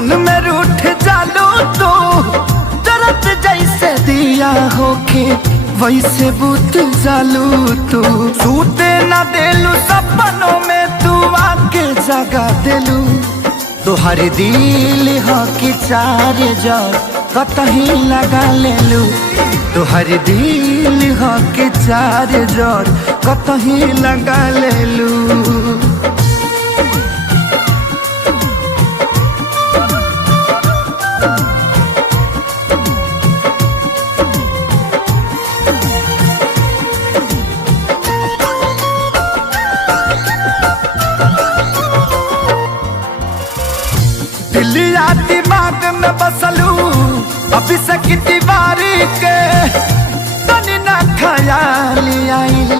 मन में रूठ जालू तू, दर्द जैसे दिया होके वैसे बुत जालू तू। सूते न देलू सपनों में तू आके जगा देलू। तोहर दिल हो कि चार जर कतही लगा लेलू। तोहर दिल हो कि चार जर कतही लगा लेलू। दिलिया दिमाग में बसलू अभी से तिवारी के तनी ना ख्याल आई।